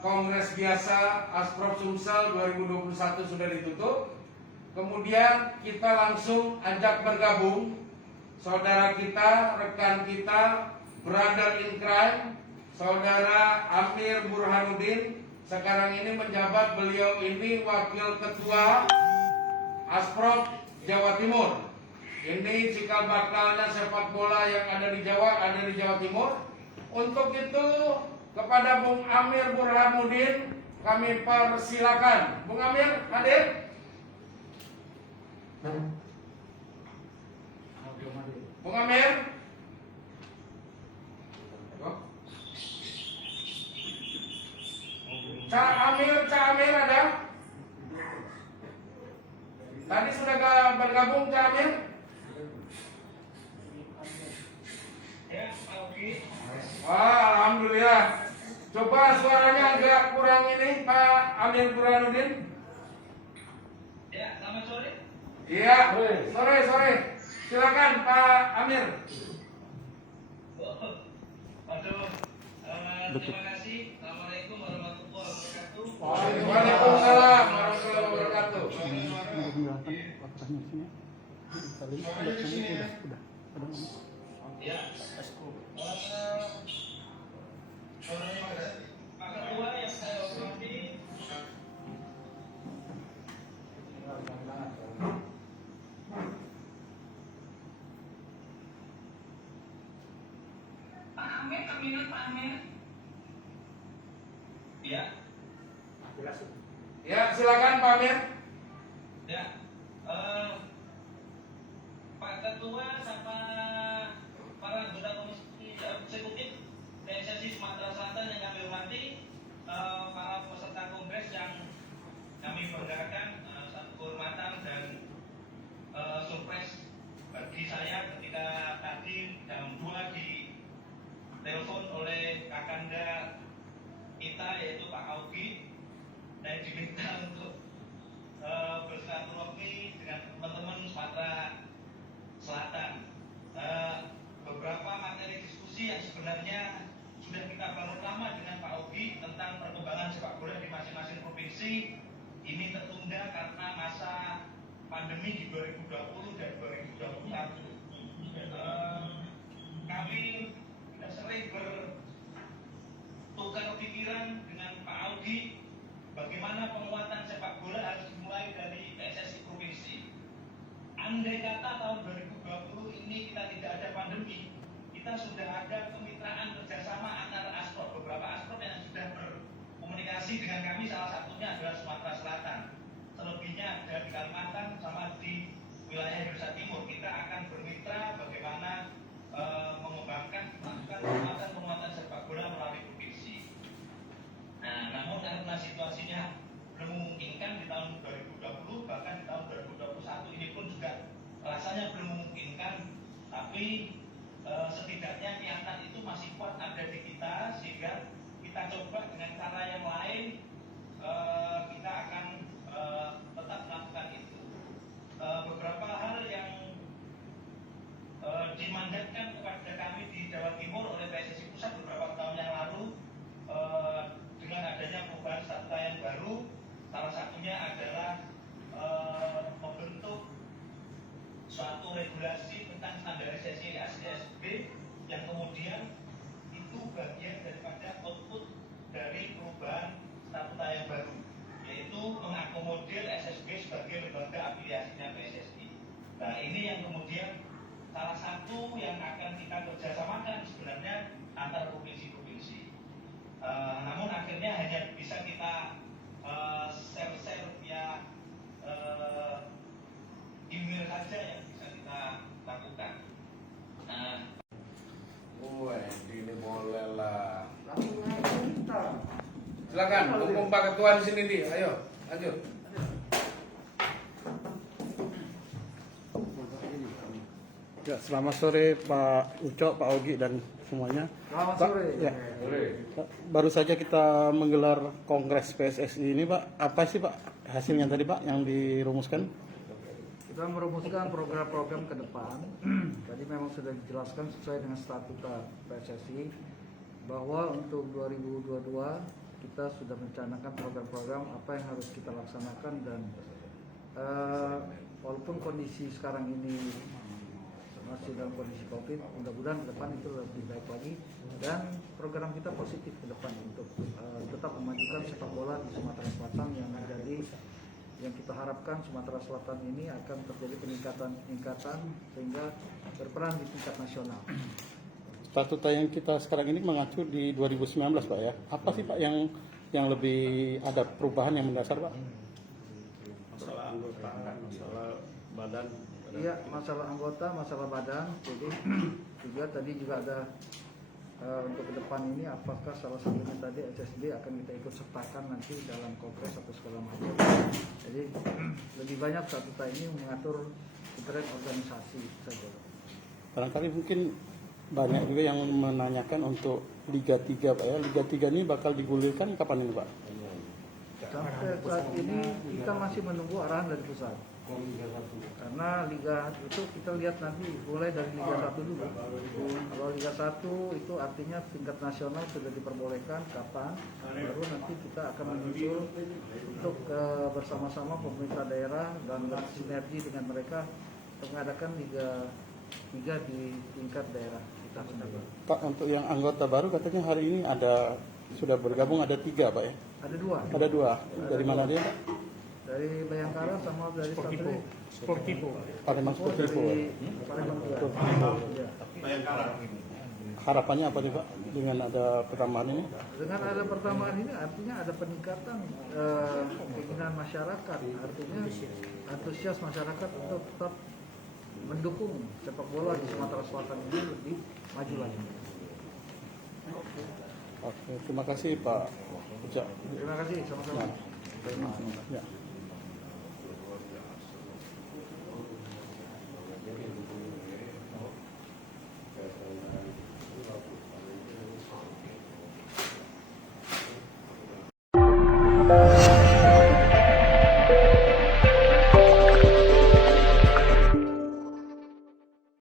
Kongres biasa Asprop Sumsel 2021 sudah ditutup. Kemudian kita langsung ajak bergabung saudara kita, rekan kita, brother in crime, saudara Amir Burhanuddin. Sekarang ini menjabat, beliau ini wakil ketua Asprop Jawa Timur. Ini cikal bakalnya sepak bola yang ada di Jawa Timur. Untuk itu kepada Bung Amir Burhanuddin kami persilakan. Bung Amir hadir. Bung Amir. Cak Amir ada? Tadi sudah bergabung Cak Amir? Wah, alhamdulillah. Coba suaranya agak kurang ini Pak Amir Burhanuddin. Ya, selamat sore. Iya, sore. Silakan Pak Amir. Waduh, terima kasih. Assalamualaikum warahmatullahi wabarakatuh. Waalaikumsalam warahmatullahi wabarakatuh. Ya, Pak Ketua yang saya hormati, Pak Amir, Pak Amir. Ya. Ya, silakan Pak Amir. Ya, Pak Ketua sama para anggota Komisi Eksekutif PSSI Sumatera Selatan yang kami hormati, para peserta kongres yang kami banggakan, satu kehormatan dan surprise bagi saya ketika tadi jam 2 ditelepon oleh kakanda kita yaitu Pak Augi dan diminta untuk bersilaturahmi dengan teman-teman Sumatera Selatan. Beberapa materi diskusi yang sebenarnya sudah kita bangun lama dengan Pak Augi tentang perkembangan sepak bola di masing-masing provinsi ini tertunda karena masa pandemi di 2020 dan 2021. Kami sudah sering bertukar pikiran dengan Pak Augi bagaimana penguatan sepak bola harus dimulai dari PSSI provinsi. Andai kata tahun 2020 ini kita tidak ada pandemi, kita sudah ada kemitraan kerjasama antara Asprop, beberapa Asprop yang sudah berkomunikasi dengan kami, salah satunya adalah Sumatera Selatan. Selebihnya ada di Kalimantan sama di wilayah Indonesia Timur. Kita akan bermitra bagaimana mengembangkan, melakukan penguatan sepak bola melalui provinsi. Nah, namun karena situasinya belum memungkinkan di tahun 2020, bahkan di tahun 2021 ini pun juga rasanya belum memungkinkan, tapi setidaknya niatan itu masih kuat ada di kita, sehingga kita coba dengan cara yang lain, kita akan tetap melakukan itu. Beberapa hal yang dimandatkan kepada kami di Jawa Timur oleh PSSI Pusat beberapa tahun yang lalu, dengan adanya perubahan statuta yang baru, salah satunya adalah membentuk suatu regulasi tentang standarisasi SSB yang kemudian itu bagian daripada output dari perubahan statuta yang baru, yaitu mengakomodir SSB sebagai lembaga afiliasinya PSSI. Nah, ini yang kemudian salah satu yang akan kita kerjasamakan sebenarnya antar provinsi-provinsi. Namun akhirnya hanya bisa kita share-share via email saja yang bisa kita lakukan. Ini boleh lah. Silakan, mumpung Pak Ketua di sini nih. Ayo, lanjut. Ya, selamat sore Pak Ucok, Pak Augi dan semuanya. Selamat Pak, sore. ya, baru saja kita menggelar Kongres PSSI ini, Pak. Apa sih Pak hasilnya tadi Pak yang dirumuskan? Kita merumuskan program-program ke depan. Tadi memang sudah dijelaskan sesuai dengan statuta PSSI bahwa untuk 2022 kita sudah merencanakan program-program apa yang harus kita laksanakan dan walaupun kondisi sekarang ini masih dalam kondisi COVID, mudah-mudahan ke depan itu lebih baik lagi dan program kita positif ke depan untuk tetap memajukan sepak bola di Sumatera Selatan yang menjadi yang kita harapkan Sumatera Selatan ini akan terjadi peningkatan sehingga berperan di tingkat nasional. Statuta yang kita sekarang ini mengacu di 2019 Pak ya. Apa sih Pak yang lebih ada perubahan yang mendasar Pak? Masalah anggota, masalah badan. Iya, masalah anggota, masalah badan. Jadi juga tadi juga ada untuk ke depan ini apakah salah satunya tadi SSB akan kita ikut sertakan nanti dalam kongres atau segala macam. Jadi lebih banyak statuta ini mengatur intern organisasi saja. Barangkali mungkin banyak juga yang menanyakan untuk Liga 3 Pak ya. Liga 3 ini bakal digulirkan kapan ini Pak? Sampai saat ini kita masih menunggu arahan dari pusat. Karena liga itu kita lihat nanti mulai dari Liga 1 dulu. Kalau Liga 1 itu artinya tingkat nasional sudah diperbolehkan kapan, baru nanti kita akan menyusul untuk bersama-sama pemerintah daerah dan bersinergi dengan mereka untuk mengadakan Liga 3 di tingkat daerah kita sendiri. Pak, untuk yang anggota baru katanya hari ini sudah bergabung ada 3 Pak ya? Ada 2. Ada 2. Dari mana dia Pak? Dari Bayangkara sama dari Satria. Palembang Sportivo. Dari Palembang juga. Iya. Harapannya apa sih Pak dengan ada pertambahan ini? Dengan ada pertambahan ini artinya ada peningkatan keinginan masyarakat, artinya antusias masyarakat untuk tetap mendukung sepak bola di Sumatera Selatan ini lebih maju lagi. Oke, terima kasih Pak Ucak. Terima kasih, sama-sama. Ya. Thank